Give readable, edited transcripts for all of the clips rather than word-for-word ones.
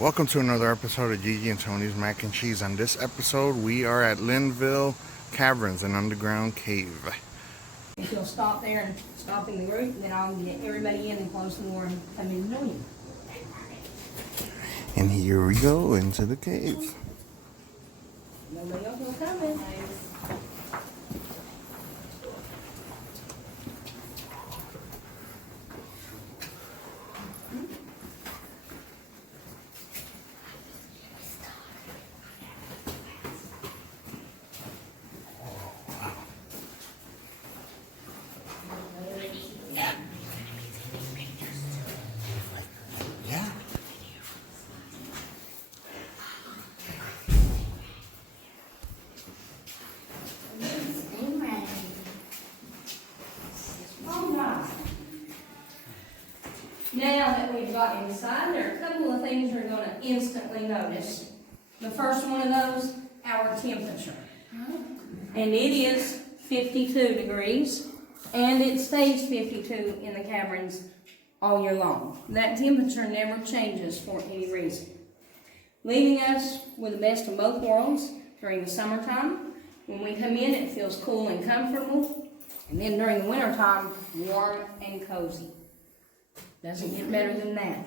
Welcome to another episode of Gigi and Tony's Mac and Cheese. On this episode, we are at Linville Caverns, an underground cave. If you'll stop there and stop in the group, then I'll get everybody in and close the door and come in and join you. And here we go into the cave. Nobody else will come in. Yeah. Now that we've got inside, there are a couple of things you're going to instantly notice. The first one of those, our temperature. And it is 52 degrees, and it stays 52 in the caverns all year long. That temperature never changes for any reason, leaving us with the best of both worlds during the summertime. When we come in, it feels cool and comfortable, and then during the wintertime, warm and cozy. Doesn't get better than that.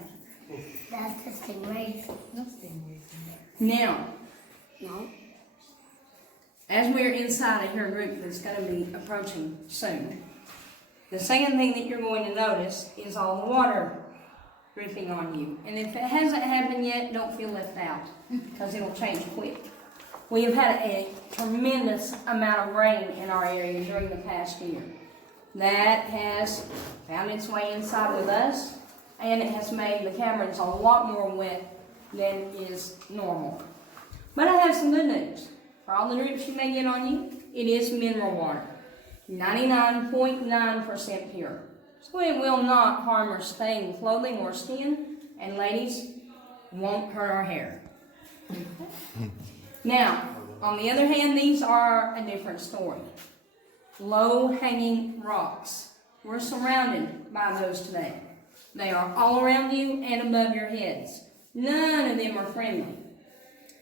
That's the stingrays. Now, No. as we're inside of your group that's going to be approaching soon, the second thing that you're going to notice is all the water dripping on you. And if it hasn't happened yet, don't feel left out, because it'll change quick. We have had a tremendous amount of rain in our area during the past year. That has found its way inside with us, and it has made the caverns a lot more wet than is normal. But I have some good news. For all the drips you may get on you, it is mineral water. 99.9% pure. So it will not harm or stain clothing or skin, and ladies, won't hurt our hair. Now, on the other hand, these are a different story. Low-hanging rocks. We're surrounded by those today. They are all around you and above your heads. None of them are friendly.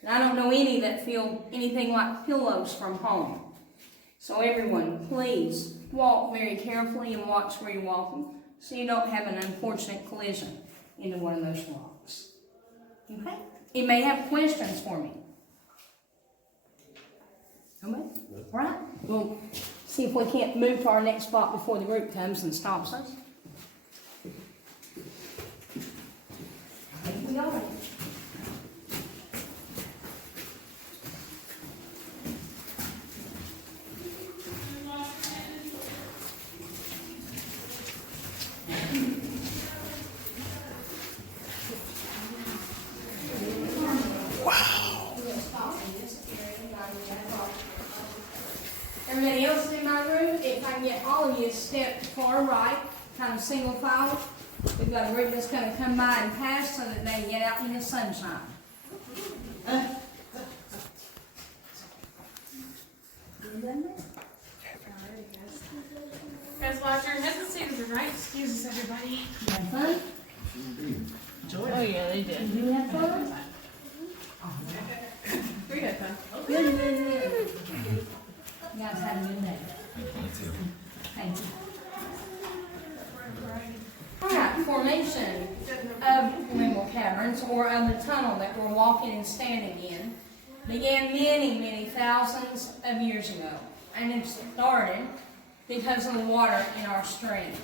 And I don't know any that feel anything like pillows from home. So everyone, please walk very carefully and watch where you're walking so you don't have an unfortunate collision into one of those rocks. Okay? You may have questions for me. Okay? All right? We'll see if we can't move to our next spot before the group comes and stops us. I think we are. Everybody else in my room, if I can get all of you to step far right, kind of single file. We've got a group that's going to come by and pass so that they can get out in the sunshine. Guys, watch your heads and stand to the right. Excuse us, everybody. You have fun? Oh, yeah, they did. You have fun? We had fun. Good, good, good. You guys have a good day. Thank you. Alright, formation of linville caverns, or of the tunnel that we're walking and standing in, began many, many thousands of years ago. And it started because of the water in our stream.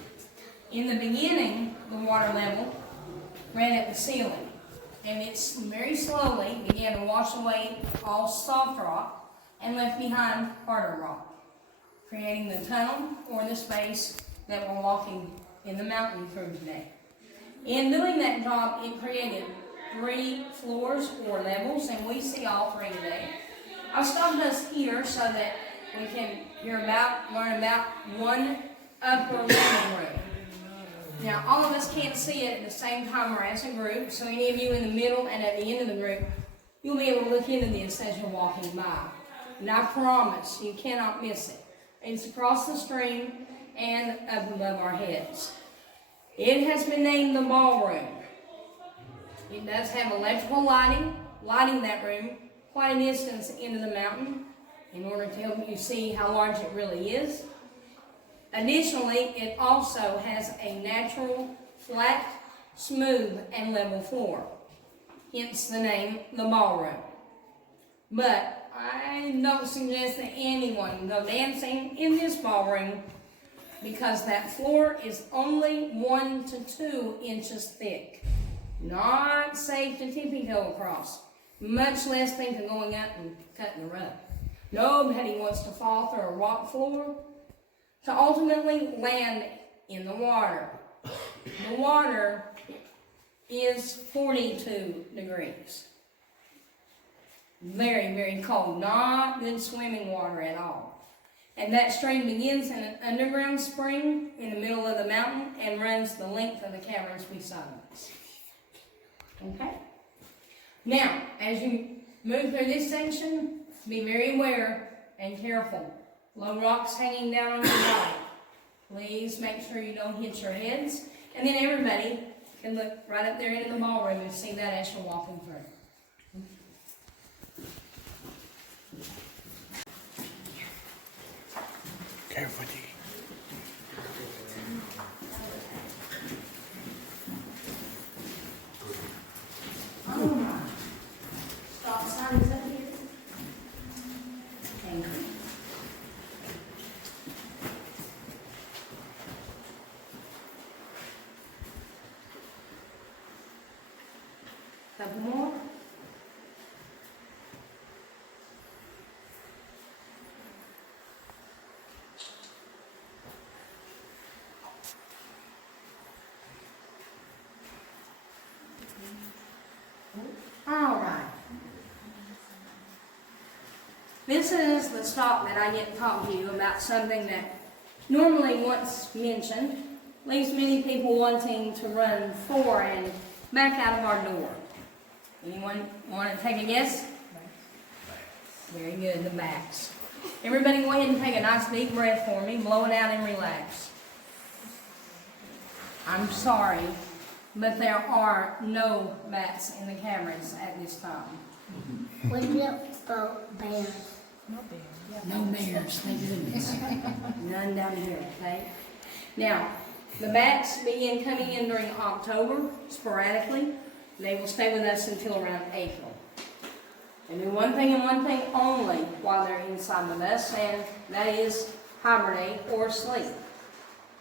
In the beginning, the water level ran at the ceiling, and it very slowly began to wash away all soft rock and left behind harder rock, creating the tunnel or the space that we're walking in the mountain through today. In doing that job, it created 3 floors or levels, and we see all 3 today. I've stopped us here so that we can learn about one upper living room. Now, all of us can't see it at the same time or as a group, so any of you in the middle and at the end of the group, you'll be able to look into this as you're walking by. And I promise you cannot miss it. It's across the stream and up above our heads. It has been named the ballroom. It does have electrical lighting that room quite a distance into the mountain in order to help you see how large it really is. Additionally, it also has a natural, flat, smooth, and level floor, hence the name, the ballroom. But I don't suggest that anyone go dancing in this ballroom because that floor is only 1 to 2 inches thick. Not safe to tippy-toe across, much less think of going up and cutting the rug. Nobody wants to fall through a rock floor to ultimately land in the water. The water is 42 degrees. Very, very cold. Not good swimming water at all. And that stream begins in an underground spring in the middle of the mountain and runs the length of the caverns beside us. Okay? Now, as you move through this section, be very aware and careful. Low rocks hanging down on your body. Please make sure you don't hit your heads. And then everybody can look right up there into the ballroom and see that as you're walking through. Careful, Gigi. Stop sign is up here. Thank you. Couple more. All right. This is the stop that I get to talk to you about something that normally once mentioned leaves many people wanting to run for and back out of our door. Anyone want to take a guess? Very good, the backs. Everybody go ahead and take a nice deep breath for me, blow it out and relax. I'm sorry, but there are no bats in the caverns at this time. What about bears? No bears, thank goodness. None down here, okay? Now, the bats begin coming in during October, sporadically. They will stay with us until around April. They do one thing and one thing only while they're inside with us, and that is hibernate or sleep.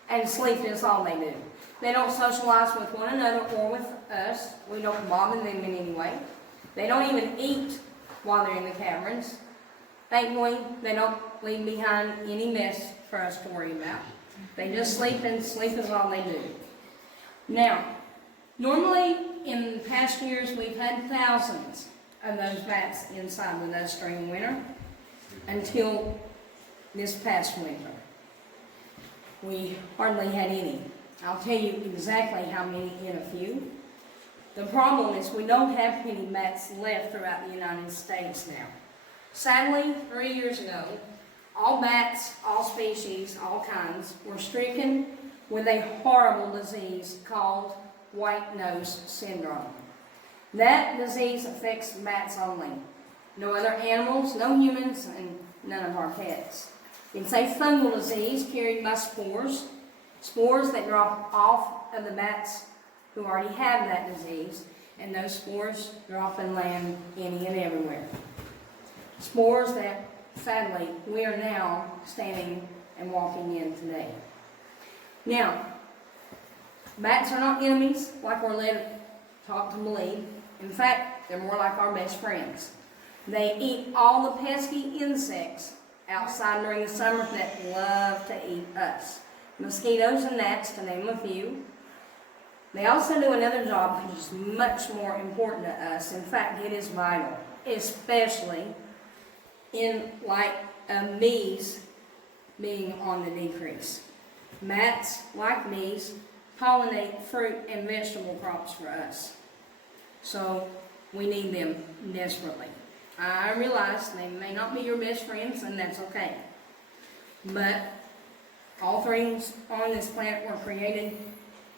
And sleep is all they do. They don't socialize with one another or with us. We don't bother them in any way. They don't even eat while they're in the caverns. Thankfully, they don't leave behind any mess for us to worry about. They just sleep, and sleep is all they do. Now, normally in past years, we've had thousands of those bats inside with us during winter until this past winter. We hardly had any. I'll tell you exactly how many in a few. The problem is we don't have many bats left throughout the United States now. Sadly, 3 years ago, all bats, all species, all kinds, were stricken with a horrible disease called white nose syndrome. That disease affects bats only. No other animals, no humans, and none of our pets. It's a fungal disease carried by spores that drop off of the bats who already have that disease, and those spores drop and land any and everywhere. Spores that, sadly, we are now standing and walking in today. Now, bats are not enemies like we're taught to believe. In fact, they're more like our best friends. They eat all the pesky insects outside during the summer that love to eat us. Mosquitoes and gnats, to name a few. They also do another job which is much more important to us. In fact, it is vital, especially in light of bees being on the decrease. Bats, like bees, pollinate fruit and vegetable crops for us. So we need them desperately. I realize they may not be your best friends, and that's okay. But all things on this planet were created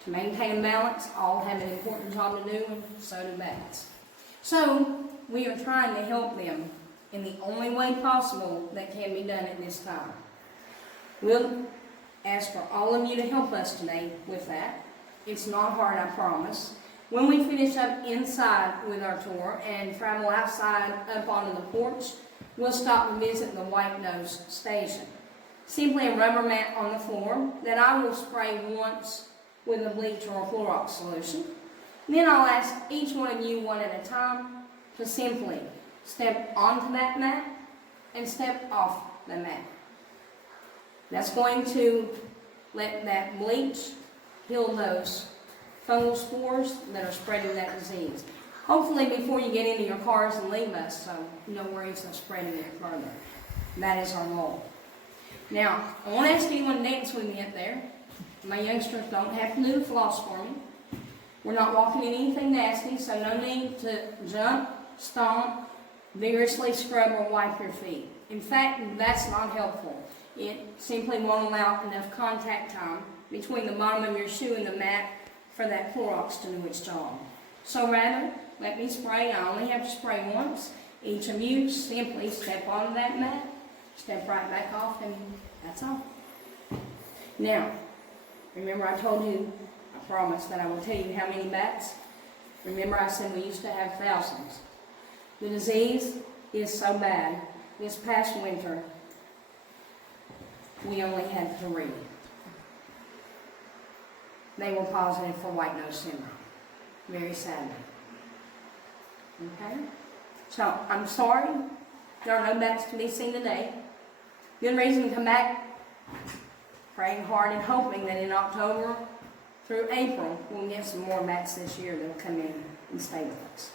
To maintain a balance, all have an important job to do, and so do bats. So, we are trying to help them in the only way possible that can be done at this time. We'll ask for all of you to help us today with that. It's not hard, I promise. When we finish up inside with our tour and travel outside up onto the porch, we'll stop and visit the White Nose Station. Simply a rubber mat on the floor that I will spray once with a bleach or a Clorox solution. Then I'll ask each one of you one at a time to simply step onto that mat and step off the mat. That's going to let that bleach kill those fungal spores that are spreading that disease. Hopefully before you get into your cars and leave us, so no worries of spreading it further. That is our goal. Now, I won't ask anyone to dance with me up there. My youngsters don't have to do the floss for me. We're not walking in anything nasty, so no need to jump, stomp, vigorously scrub or wipe your feet. In fact, that's not helpful. It simply won't allow enough contact time between the bottom of your shoe and the mat for that Clorox to do its job. So rather, let me spray. I only have to spray once. Each of you simply step onto that mat, step right back off, and that's all. Now, remember I told you, I promised that I would tell you how many bats? Remember I said we used to have thousands. The disease is so bad. This past winter, we only had 3. They were positive for white nose syndrome. Very sadly. Okay? So, I'm sorry. There are no bats to be seen today. Good reason to come back. Praying hard and hoping that in October through April, we'll get some more bats this year that will come in and stay with us.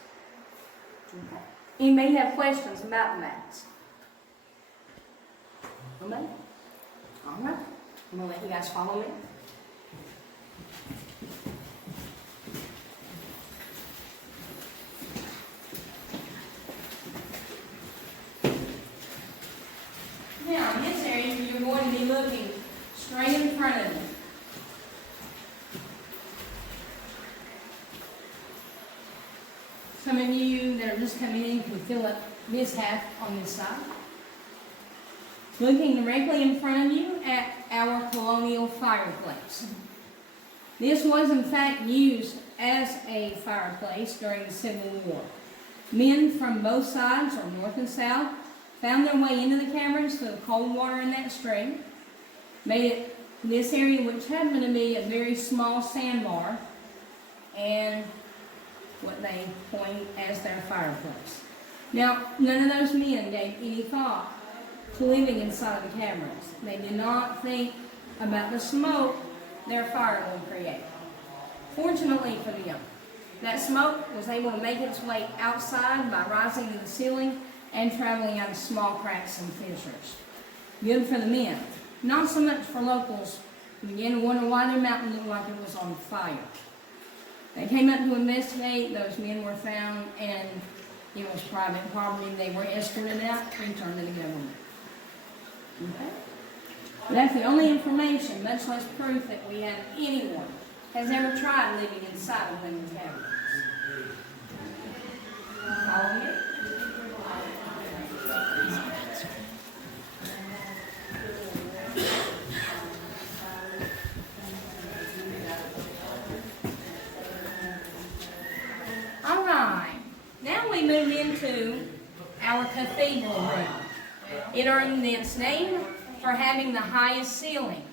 Okay. Anybody have questions about the bats? Nobody? All right. I'm going to let you guys follow me. Now, in this area, you're going to be looking straight in front of you. Some of you that are just coming in can fill up this half on this side. Looking directly in front of you at our colonial fireplace. This was in fact used as a fireplace during the Civil War. Men from both sides, or north and south, found their way into the caverns through the cold water in that stream, made it this area, which happened to be a very small sandbar, and what they point as their fireplace. Now, none of those men gave any thought to living inside the caverns. They did not think about the smoke their fire would create. Fortunately for them, that smoke was able to make its way outside by rising to the ceiling and traveling out of small cracks and fissures. Good for the men. Not so much for locals who began to wonder why their mountain looked like it was on fire. They came up to investigate, those men were found, and it was private property. They were escorted out and returned to the government. Okay? But that's the only information, much less proof, that we have anyone has ever tried living inside of Linville Cavern. Follow me? All right. Now we move into our cathedral room. It earned its name for having the highest ceiling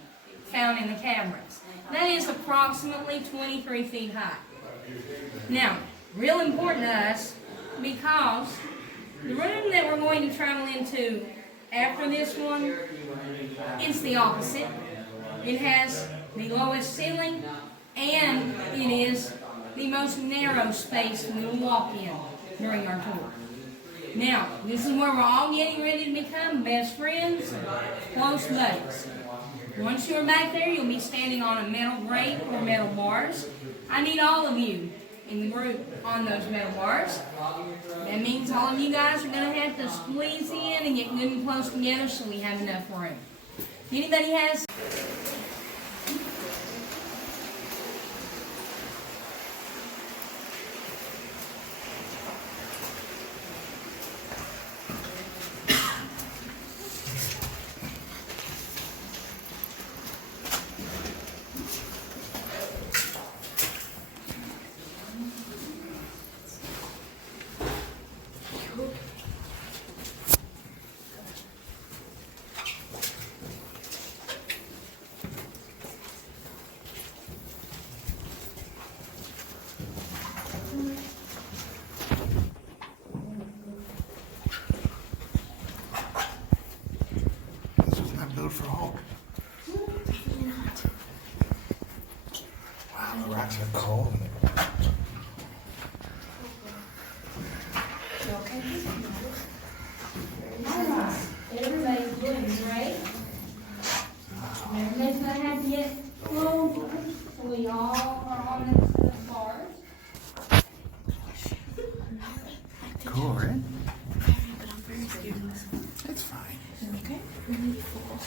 found in the caverns. That is approximately 23 feet high. Now, real important to us, because the room that we're going to travel into after this one, it's the opposite. It has the lowest ceiling, and it is the most narrow space we will walk in during our tour. Now, this is where we're all getting ready to become best friends, close buddies. Once you're back there, you'll be standing on a metal grate or metal bars. I need all of you in the group on those metal bars. That means all of you guys are going to have to squeeze in and get good and close together so we have enough room. If anybody has...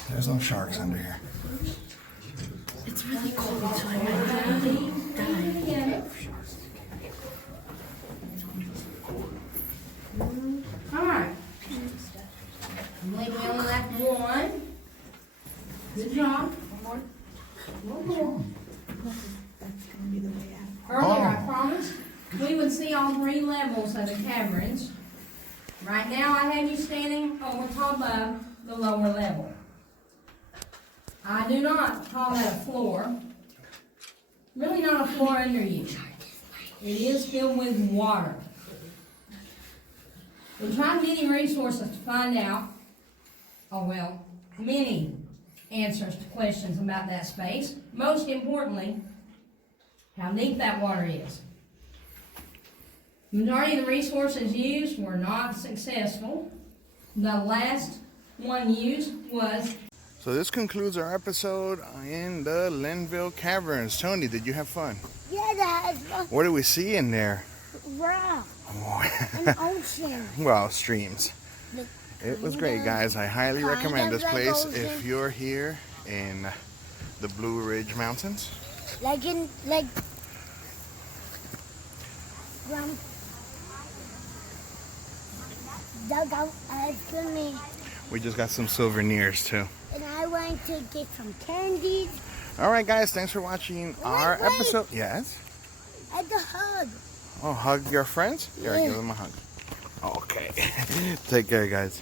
There's no sharks under here. It's really cold, so I might die. Alright. I believe we only left one. Good job. One more. Earlier, I promised we would see all three levels of the caverns. Right now, I have you standing over top of the lower level. I do not call that a floor. Really not a floor under you. It is filled with water. We tried many resources to find out, many answers to questions about that space. Most importantly, how deep that water is. The majority of the resources used were not successful. The last one used was... So this concludes our episode in the Linville Caverns. Tony, did you have fun? Yeah, that's What did we see in there? rock. An ocean. Well, streams. It was great, guys. I highly recommend this place if you're here in the Blue Ridge Mountains. Like dug out for me. We just got some souvenirs too. And I went to get some candies All right, guys. Thanks for watching our wait. episode. Yes. and a hug. Oh, hug your friends? Here, Yeah. give them a hug. Okay. Take care, guys.